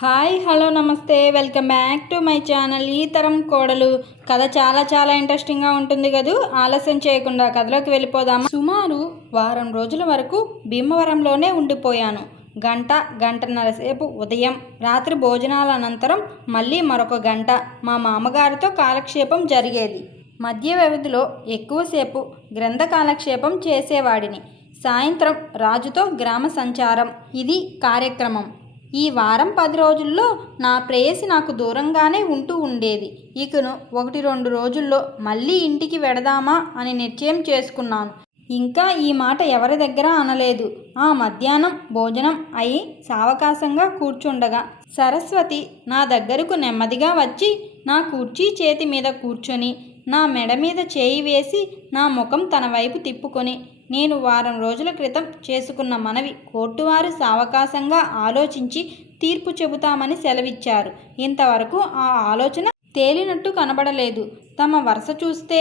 Hi hello నమస్తే. Welcome back to my channel ఈ తరం కోడలు. కథ చాలా చాలా ఇంట్రెస్టింగ్గా ఉంటుంది కదూ? ఆలస్యం చేయకుండా కథలోకి వెళ్ళిపోదామా? సుమారు వారం రోజుల వరకు భీమవరంలోనే ఉండిపోయాను. గంట గంటన్నర సేపు ఉదయం రాత్రి భోజనాల అనంతరం మళ్ళీ మరొక గంట మా మామగారితో కాలక్షేపం జరిగేది. మధ్య వ్యవధిలో ఎక్కువసేపు గ్రంథ కాలక్షేపం చేసేవాడిని. సాయంత్రం రాజుతో గ్రామ సంచారం. ఇది కార్యక్రమం. ఈ వారం పది రోజుల్లో నా ప్రేయసి నాకు దూరంగానే ఉంటూ ఉండేది. ఇకను ఒకటి రెండు రోజుల్లో మళ్ళీ ఇంటికి వెడదామా అని నిశ్చయం చేసుకున్నాను. ఇంకా ఈ మాట ఎవరి దగ్గర అనలేదు. ఆ మధ్యాహ్నం భోజనం అయి సావకాశంగా కూర్చుండగా సరస్వతి నా దగ్గరకు నెమ్మదిగా వచ్చి నా కుర్చీ చేతి మీద కూర్చొని నా మెడ మీద చేయి వేసి నా ముఖం తన వైపు తిప్పుకొని నేను వారం రోజుల క్రితం చేసుకున్న మనవి కోర్టువారు సావకాశంగా ఆలోచించి తీర్పు చెబుతామని సెలవిచ్చారు. ఇంతవరకు ఆ ఆలోచన తేలినట్టు కనబడలేదు. తమ వరుస చూస్తే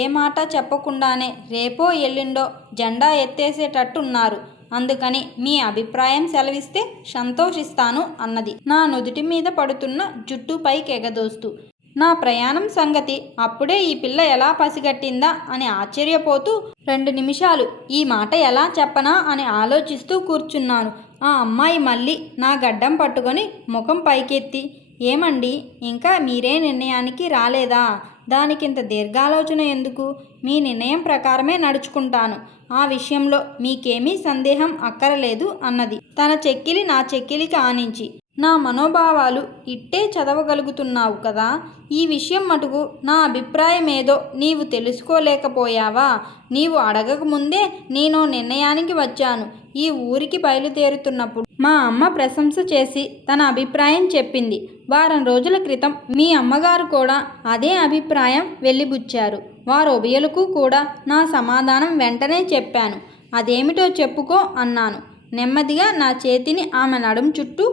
ఏ మాట చెప్పకుండానే రేపో ఎల్లుండో జెండా ఎత్తేసేటట్టున్నారు. అందుకని మీ అభిప్రాయం సెలవిస్తే సంతోషిస్తాను అన్నది. నా నుదుటి మీద పడుతున్న జుట్టు పైకి ఎగదోస్తూ నా ప్రయాణం సంగతి అప్పుడే ఈ పిల్ల ఎలా పసిగట్టిందా అని ఆశ్చర్యపోతూ రెండు నిమిషాలు ఈ మాట ఎలా చెప్పనా? అని ఆలోచిస్తూ కూర్చున్నాను. ఆ అమ్మాయి మళ్ళీ నా గడ్డం పట్టుకొని ముఖం పైకెత్తి ఏమండి ఇంకా మీరే నిర్ణయానికి రాలేదా? దానికింత దీర్ఘాలోచన ఎందుకు? మీ నిర్ణయం ప్రకారమే నడుచుకుంటాను. ఆ విషయంలో మీకేమీ సందేహం అక్కరలేదు అన్నది తన చెక్కిలి నా చెక్కిలికి ఆనించి. నా మనోభావాలు ఇట్టే చదవగలుగుతున్నావు కదా? ఈ విషయం మటుకు నా అభిప్రాయం ఏదో నీవు తెలుసుకోలేకపోయావా? నీవు అడగకముందే నేను నిర్ణయానికి వచ్చాను. ఈ ఊరికి బయలుదేరుతున్నప్పుడు మా అమ్మ ప్రశంస చేసి తన అభిప్రాయం చెప్పింది. వారం రోజుల క్రితం మీ అమ్మగారు కూడా అదే అభిప్రాయం వెళ్ళిబుచ్చారు వారు ఉభయలకు కూడా నా సమాధానం వెంటనే చెప్పాను. అదేమిటో చెప్పుకో అన్నాను. నెమ్మదిగా నా చేతిని ఆమె నడుం చుట్టూ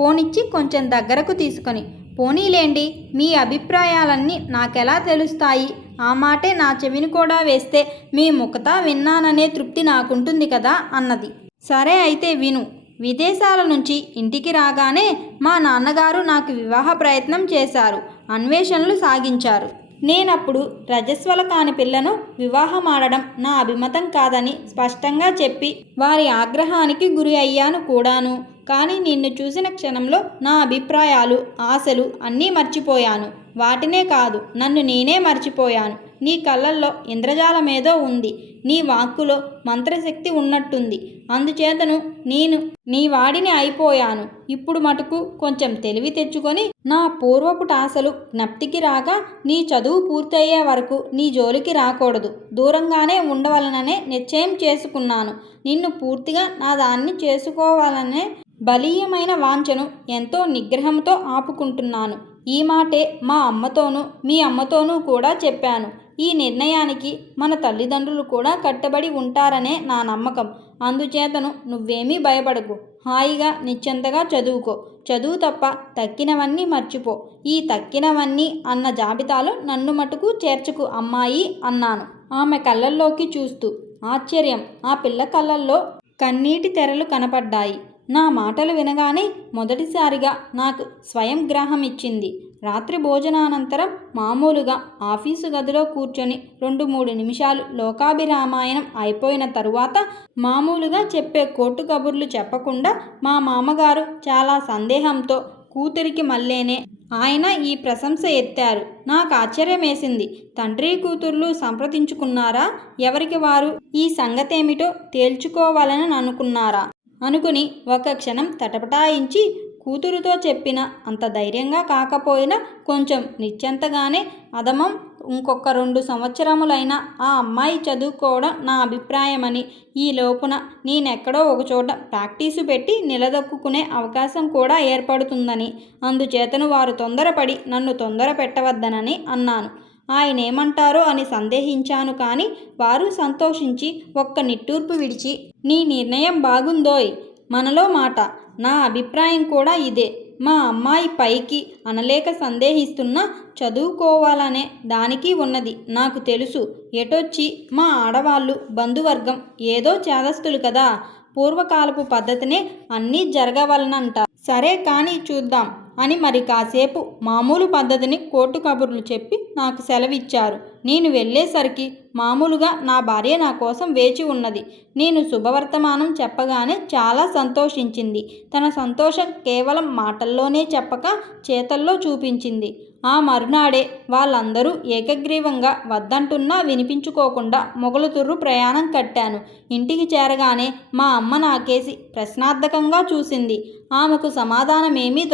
పోనిచ్చి కొంచెం దగ్గరకు తీసుకొని పోనీలేండి మీ అభిప్రాయాలన్నీ నాకెలా తెలుస్తాయి? ఆ మాటే నా చెవిని కూడా వేస్తే మీ ముఖతా విన్నాననే తృప్తి నాకుంటుంది కదా? అన్నది. సరే అయితే విను. విదేశాల నుంచి ఇంటికి రాగానే మా నాన్నగారు నాకు వివాహ ప్రయత్నం చేశారు. అన్వేషణలు సాగించారు. నేనప్పుడు రజస్వల కాని పిల్లను వివాహం ఆడడం నా అభిమతం కాదని స్పష్టంగా చెప్పి వారి ఆగ్రహానికి గురి అయ్యాను కూడాను. కానీ నిన్ను చూసిన క్షణంలో నా అభిప్రాయాలు ఆశలు అన్నీ మర్చిపోయాను. వాటినే కాదు నన్ను నేనే మర్చిపోయాను. నీ కళ్ళల్లో ఇంద్రజాలమేదో ఉంది. నీ వాక్కులో మంత్రశక్తి ఉన్నట్టుంది. అందుచేతను నేను నీ వాడిని అయిపోయాను. ఇప్పుడు మటుకు కొంచెం తెలివి తెచ్చుకొని నా పూర్వపు టాసలు జ్ఞప్తికి రాగా నీ చదువు పూర్తయ్యే వరకు నీ జోలికి రాకూడదు. దూరంగానే ఉండవలననే నిశ్చయం చేసుకున్నాను. నిన్ను పూర్తిగా నా దాన్ని చేసుకోవాలనే బలీయమైన వాంఛను ఎంతో నిగ్రహంతో ఆపుకుంటున్నాను. ఈ మాటే మా అమ్మతోనూ మీ అమ్మతోనూ కూడా చెప్పాను. ఈ నిర్ణయానికి మన తల్లిదండ్రులు కూడా కట్టబడి ఉంటారనే నా నమ్మకం. అందుచేతను నువ్వేమీ భయపడకు. హాయిగా నిశ్చంతగా చదువుకో. చదువు తప్ప తక్కినవన్నీ మర్చిపో. ఈ తక్కినవన్నీ అన్న జాబితాలో నన్ను మటుకు చేర్చుకు అమ్మాయి అన్నాను. ఆమె కళ్ళల్లోకి చూస్తూ ఆశ్చర్యం. ఆ పిల్ల కళ్ళల్లో కన్నీటి తెరలు కనపడ్డాయి. నా మాటలు వినగానే మొదటిసారిగా నాకు స్వయం గ్రాహం ఇచ్చింది రాత్రి భోజనానంతరం మామూలుగా ఆఫీసు గదిలో కూర్చొని రెండు మూడు నిమిషాలు లోకాభిరామాయణం అయిపోయిన తరువాత మామూలుగా చెప్పే కోర్టు కబుర్లు చెప్పకుండా మా మామగారు చాలా సందేహంతో కూతురికి మళ్ళేనే ఆయన ఈ ప్రశంస ఎత్తారు. నాకు ఆశ్చర్యమేసింది. తండ్రి కూతుర్లు సంప్రదించుకున్నారా? ఎవరికి వారు? ఈ సంగతేమిటో తేల్చుకోవాలని అనుకున్నారా అనుకుని ఒక క్షణం తటపటాయించి కూతురుతో చెప్పిన అంత ధైర్యంగా కాకపోయినా కొంచెం నిశ్చంతగానే అదమం ఇంకొక రెండు సంవత్సరములైనా ఆ అమ్మాయి చదువుకోవడం నా అభిప్రాయమని ఈ లోపున నేనెక్కడో ఒకచోట ప్రాక్టీసు పెట్టి నిలదొక్కునే అవకాశం కూడా ఏర్పడుతుందని అందుచేతను వారు తొందరపడి నన్ను తొందర పెట్టవద్దనని అన్నాను. ఆయన ఏమంటారో అని సందేహించాను కానీ వారు సంతోషించి ఒక్క నిట్టూర్పు విడిచి నీ నిర్ణయం బాగుందోయ్ మనలో మాట నా అభిప్రాయం కూడా ఇదే మా అమ్మాయి పైకి అనలేక సందేహిస్తున్నా చదువుకోవాలనే దానికి ఉన్నది నాకు తెలుసు ఎటొచ్చి మా ఆడవాళ్ళు బంధువర్గం ఏదో చేదస్తులు కదా పూర్వకాలపు పద్ధతినే అన్నీ జరగవలనంట సరే కానీ చూద్దాం అని మరి కాసేపు మామూలు పద్ధతిని కోర్టు కబుర్లు చెప్పి నాకు సెలవిచ్చారు. నేను వెళ్ళేసరికి మామూలుగా నా భార్య నా కోసం వేచి ఉన్నది. నేను శుభవర్తమానం చెప్పగానే చాలా సంతోషించింది. తన సంతోషం కేవలం మాటల్లోనే చెప్పక చేతల్లో చూపించింది. ఆ మరునాడే వాళ్ళందరూ ఏకగ్రీవంగా వద్దంటున్నా వినిపించుకోకుండా మొగలుతుర్రు ప్రయాణం కట్టాను. ఇంటికి చేరగానే మా అమ్మ నాకేసి ప్రశ్నార్థకంగా చూసింది. ఆమెకు సమాధానమేమీ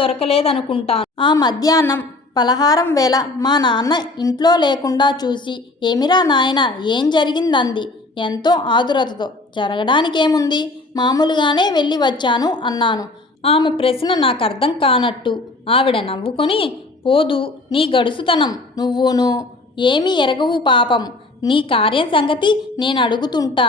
దొరకలేదనుకుంటాను ఆ మధ్యాహ్నం పలహారం వేళ మా నాన్న ఇంట్లో లేకుండా చూసి ఏమిరా నాయన ఏం జరిగిందంది? ఎంతో ఆదురతతో. జరగడానికేముంది? మామూలుగానే వెళ్ళి వచ్చాను అన్నాను. ఆమె ప్రశ్న నాకు అర్థం కానట్టు. ఆవిడ నవ్వుకొని పోదు నీ గడుసుతనం. నువ్వును ఏమీ ఎరగవు పాపం. నీ కార్యం సంగతి నేను అడుగుతుంటా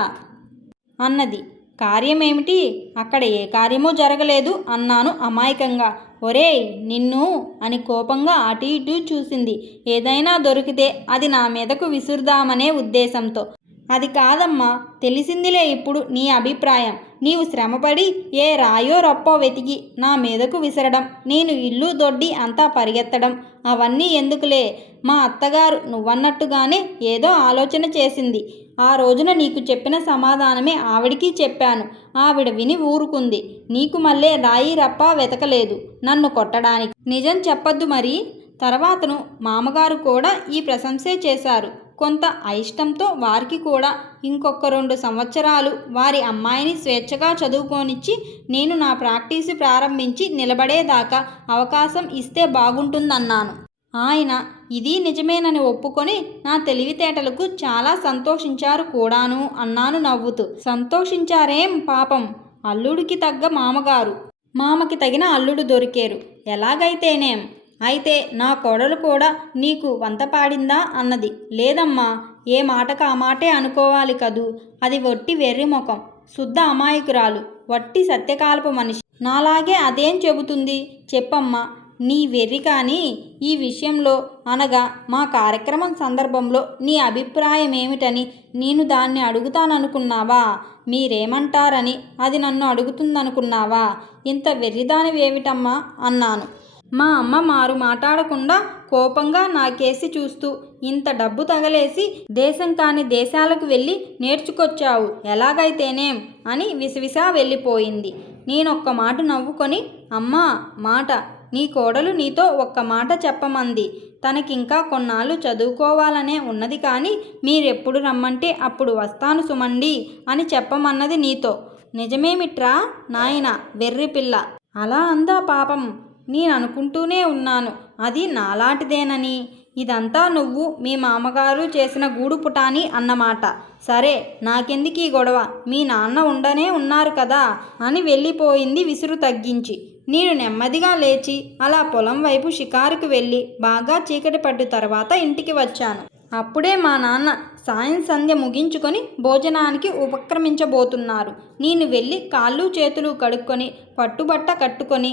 అన్నది. కార్యమేమిటి? అక్కడ ఏ కార్యమూ జరగలేదు అన్నాను అమాయకంగా. ఒరేయ్ నిన్ను అని కోపంగా అటు ఇటు చూసింది. ఏదైనా దొరికితే అది నా మీదకు విసురుదామనే ఉద్దేశంతో. అది కాదమ్మా తెలిసిందిలే ఇప్పుడు నీ అభిప్రాయం. నీవు శ్రమపడి ఏ రాయో రొప్పో వెతికి నా మీదకు విసరడం నేను ఇల్లు దొడ్డి అంతా పరిగెత్తడం అవన్నీ ఎందుకులే? మా అత్తగారు నువ్వన్నట్టుగానే ఏదో ఆలోచన చేసింది. ఆ రోజున నీకు చెప్పిన సమాధానమే ఆవిడికి చెప్పాను. ఆవిడ విని ఊరుకుంది. నీకు మళ్ళీ రాయి రప్ప వెతకలేదు. నన్ను కొట్టడానికి. నిజం చెప్పొద్దు మరి. తర్వాతను మామగారు కూడా ఈ ప్రశంసే చేశారు. కొంత అయిష్టంతో వారికి కూడా ఇంకొక రెండు సంవత్సరాలు వారి అమ్మాయిని స్వేచ్ఛగా చదువుకోనిచ్చి నేను నా ప్రాక్టీసు ప్రారంభించి నిలబడేదాకా అవకాశం ఇస్తే బాగుంటుందన్నాను. ఆయన ఇది నిజమేనని ఒప్పుకొని నా తెలివితేటలకు చాలా సంతోషించారు కూడాను అన్నాను నవ్వుతూ. సంతోషించారేం పాపం? అల్లుడికి తగ్గ మామగారు. మామకి తగిన అల్లుడు దొరికారు. ఎలాగైతేనేం? అయితే నా కోడలు కూడా నీకు వంత పాడిందా అన్నది. లేదమ్మా ఏ మాటకు ఆ మాటే అనుకోవాలి కదూ? అది వట్టి వెర్రి ముఖం. శుద్ధ అమాయకురాలు. వట్టి సత్యకాలపు మనిషి. నాలాగే అదేం చెబుతుంది? చెప్పమ్మా. నీ వెర్రి కానీ ఈ విషయంలో అనగా మా కార్యక్రమం సందర్భంలో నీ అభిప్రాయం ఏమిటని నేను దాన్ని అడుగుతాననుకున్నావా? మీరేమంటారని అది నన్ను అడుగుతుందనుకున్నావా? ఇంత వెర్రిదానివేమిటమ్మా అన్నాను. మా అమ్మ మారు మాట్లాడకుండా కోపంగా నాకేసి చూస్తూ ఇంత డబ్బు తగలేసి దేశం కాని దేశాలకు వెళ్ళి నేర్చుకొచ్చావు ఎలాగైతేనేం అని విసవిసా వెళ్ళిపోయింది. నేనొక్క మాట నవ్వుకొని అమ్మా మాట నీ కోడలు నీతో ఒక్క మాట చెప్పమంది. తనకింకా కొన్నాళ్ళు చదువుకోవాలనే ఉన్నది కానీ మీరెప్పుడు రమ్మంటే అప్పుడు వస్తాను సుమండి అని చెప్పమన్నది నీతో. నిజమేమిట్రా నాయన వెర్రి పిల్ల? అలా అందా పాపం. నేను అనుకుంటూనే ఉన్నాను. అది నాలాంటిదేనని. ఇదంతా నువ్వు మీ మామగారు చేసిన గూడు పుటాని అన్నమాట. సరే నాకెందుకు ఈ గొడవ? మీ నాన్న ఉండనే ఉన్నారు కదా అని వెళ్ళిపోయింది విసురు తగ్గించి. నేను నెమ్మదిగా లేచి అలా పొలం వైపు షికారుకు వెళ్ళి బాగా చీకటి పడ్డ తర్వాత ఇంటికి వచ్చాను. అప్పుడే మా నాన్న సాయం సంధ్య ముగించుకొని భోజనానికి ఉపక్రమించబోతున్నారు. నేను వెళ్ళి కాళ్ళు చేతులు కడుక్కొని పట్టుబట్ట కట్టుకొని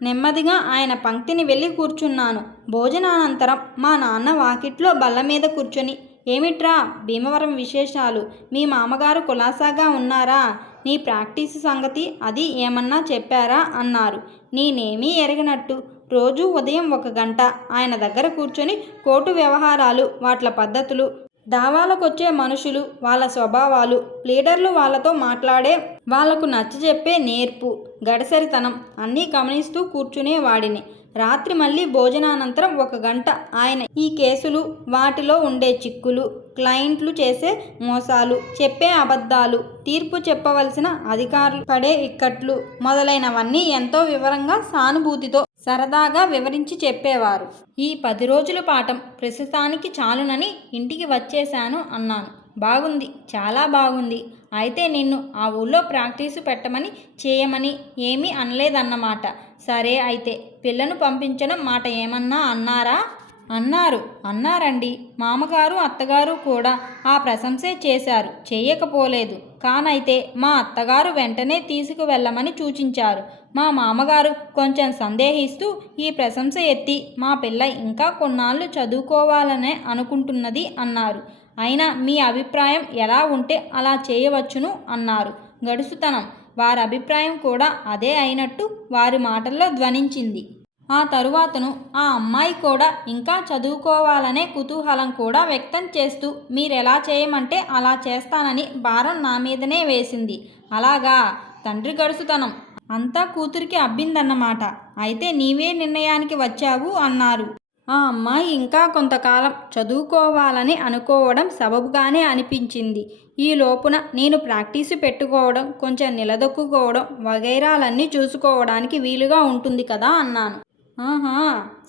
నెమ్మదిగా ఆయన పంక్తిని వెళ్ళి కూర్చున్నాను. భోజనానంతరం మా నాన్న వాకిట్లో బల్ల మీద కూర్చొని ఏమిట్రా భీమవరం విశేషాలు? మీ మామగారు కులాసాగా ఉన్నారా? నీ ప్రాక్టీస్ సంగతి అది ఏమన్నా చెప్పారా? అన్నారు. నేనేమీ ఎరగనట్టు. రోజు ఉదయం ఒక గంట. ఆయన దగ్గర కూర్చొని కోర్టు వ్యవహారాలు వాట్ల పద్ధతులు దావాలకొచ్చే మనుషులు వాళ్ళ స్వభావాలు లీడర్లు వాళ్ళతో మాట్లాడే వాళ్ళకు నచ్చజెప్పే నేర్పు గడసరితనం అన్నీ గమనిస్తూ కూర్చునేవాడిని రాత్రి మళ్ళీ భోజనానంతరం ఒక గంట ఆయన ఈ కేసులు వాటిలో ఉండే చిక్కులు క్లయింట్లు చేసే మోసాలు చెప్పే అబద్ధాలు తీర్పు చెప్పవలసిన అధికారులు పడే ఇక్కట్లు మొదలైనవన్నీ ఎంతో వివరంగా సానుభూతితో సరదాగా వివరించి చెప్పేవారు. ఈ పది రోజుల పాఠం ప్రస్తుతానికి చాలునని ఇంటికి వచ్చేశాను అన్నాను. బాగుంది చాలా బాగుంది. అయితే నిన్ను ఆ ఊళ్ళో ప్రాక్టీసు పెట్టమని చేయమని ఏమీ అనలేదన్నమాట. సరే అయితే పిల్లను పంపించడం మాట ఏమన్నా అన్నారా? అన్నారు. అన్నారండి. మామగారు అత్తగారు కూడా ఆ ప్రశంసే చేశారు. చేయకపోలేదు. కానైతే మా అత్తగారు వెంటనే తీసుకువెళ్ళమని సూచించారు. మా మామగారు కొంచెం సందేహిస్తూ ఈ ప్రశంస ఎత్తి మా పిల్ల ఇంకా కొన్నాళ్ళు చదువుకోవాలనే అనుకుంటున్నది అన్నారు. అయినా మీ అభిప్రాయం ఎలా ఉంటే అలా చేయవచ్చును అన్నారు. గడుసుతనం. వారి అభిప్రాయం కూడా అదే అయినట్టు వారి మాటల్లో ధ్వనించింది. ఆ తరువాతను ఆ అమ్మాయి కూడా ఇంకా చదువుకోవాలనే కుతూహలం కూడా వ్యక్తం చేస్తూ మీరెలా చేయమంటే అలా చేస్తానని భారం నా మీదనే వేసింది. అలాగా? తండ్రి గడుసుతనం. అంతా కూతురికి అబ్బిందన్నమాట. అయితే నీవే నిర్ణయానికి వచ్చావు అన్నారు. ఆ అమ్మాయి ఇంకా కొంతకాలం చదువుకోవాలని అనుకోవడం సబబుగానే అనిపించింది. ఈ లోపున నేను ప్రాక్టీసు పెట్టుకోవడం కొంచెం నిలదొక్కుకోవడం వగైరాలన్నీ చూసుకోవడానికి వీలుగా ఉంటుంది కదా అన్నాను. ఆహా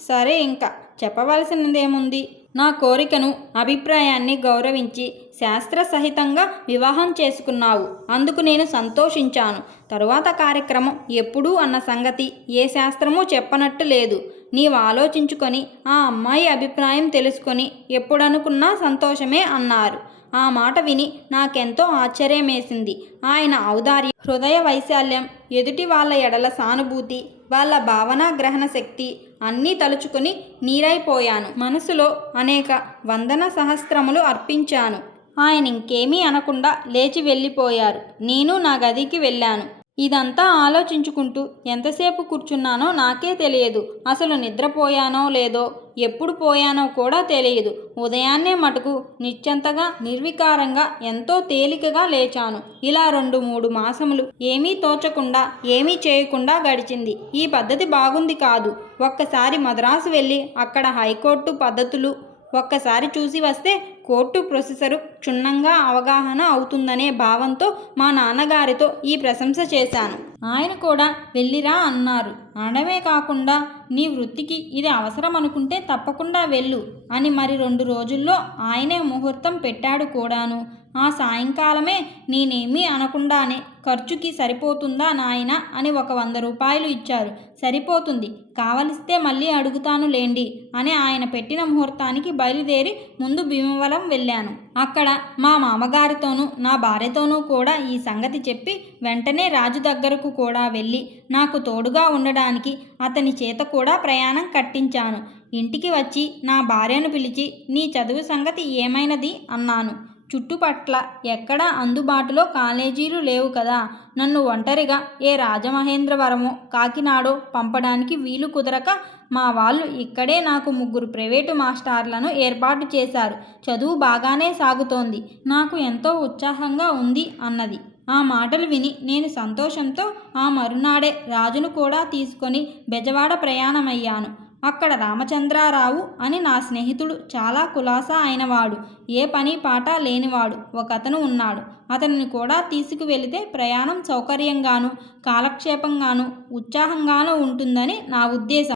సరే ఇంకా. చెప్పవలసినదేముంది? నా కోరికను అభిప్రాయాన్ని గౌరవించి శాస్త్ర సహితంగా వివాహం చేసుకున్నావు. అందుకు నేను సంతోషించాను. తరువాత కార్యక్రమం ఎప్పుడు అన్న సంగతి ఏ శాస్త్రమూ చెప్పనట్టు లేదు. నీవు ఆలోచించుకొని ఆ అమ్మాయి అభిప్రాయం తెలుసుకొని ఎప్పుడనుకున్నా సంతోషమే అన్నారు. ఆ మాట విని నాకెంతో ఆశ్చర్యమేసింది. ఆయన ఔదార్యం హృదయ వైశాల్యం ఎదుటి వాళ్ళ ఎడల సానుభూతి వాళ్ళ భావనా గ్రహణ శక్తి అన్నీ తలుచుకుని నీరైపోయాను. మనసులో అనేక వందన సహస్రములు అర్పించాను. ఆయన ఇంకేమీ అనకుండా లేచి వెళ్ళిపోయారు. నేను నా గదికి వెళ్ళాను. ఇదంతా ఆలోచించుకుంటూ ఎంతసేపు కూర్చున్నానో నాకే తెలియదు. అసలు నిద్రపోయానో లేదో ఎప్పుడు పోయానో కూడా తెలియదు. ఉదయాన్నే మటుకు నిశ్చంతగా నిర్వికారంగా ఎంతో తేలికగా లేచాను. ఇలా రెండు మూడు మాసములు ఏమీ తోచకుండా ఏమీ చేయకుండా గడిచింది. ఈ పద్ధతి బాగుంది కాదు. ఒక్కసారి మద్రాసు వెళ్ళి అక్కడ హైకోర్టు పద్ధతులు ఒక్కసారి చూసి వస్తే కోర్టు ప్రొసెసరు క్షుణ్ణంగా అవగాహన అవుతుందనే భావంతో మా నాన్నగారితో ఈ ప్రశంస చేశాను. ఆయన కూడా వెళ్ళిరా అన్నారు. అనడమే కాకుండా నీ వృత్తికి ఇది అవసరం అనుకుంటే తప్పకుండా వెళ్ళు అని మరి రెండు రోజుల్లో ఆయనే ముహూర్తం పెట్టాడు కూడాను. ఆ సాయంకాలమే నేనేమీ అనకుండానే ఖర్చుకి సరిపోతుందా నాయన? అని ఒక వంద రూపాయలు ఇచ్చారు. సరిపోతుంది. కావలిస్తే మళ్ళీ అడుగుతాను లేండి అని ఆయన పెట్టిన ముహూర్తానికి బయలుదేరి ముందు భీమవరం వెళ్ళాను. అక్కడ మా మామగారితోనూ నా భార్యతోనూ కూడా ఈ సంగతి చెప్పి వెంటనే రాజు దగ్గరకు కూడా వెళ్ళి నాకు తోడుగా ఉండడానికి అతని చేత కూడా ప్రయాణం కట్టించాను. ఇంటికి వచ్చి నా భార్యను పిలిచి నీ చదువు సంగతి ఏమైనది? అన్నాను. చుట్టుపట్ల ఎక్కడా అందుబాటులో కాలేజీలు లేవు కదా. నన్ను ఒంటరిగా ఏ రాజమహేంద్రవరమో కాకినాడో పంపడానికి వీలు కుదరక మా వాళ్ళు ఇక్కడే నాకు ముగ్గురు ప్రైవేటు మాస్టార్లను ఏర్పాటు చేశారు. చదువు బాగానే సాగుతోంది. నాకు ఎంతో ఉత్సాహంగా ఉంది అన్నది. ఆ మాటలు విని నేను సంతోషంతో ఆ మరునాడే రాజును కూడా తీసుకొని బెజవాడ ప్రయాణమయ్యాను. అక్కడ రామచంద్రారావు అని నా స్నేహితుడు చాలా కులాసా అయినవాడు. ఏ పని పాట లేనివాడు. ఒకతను ఉన్నాడు. అతనిని కూడా తీసుకువెళితే ప్రయాణం సౌకర్యంగాను కాలక్షేపంగాను ఉత్సాహంగాను ఉంటుందని నా ఉద్దేశం.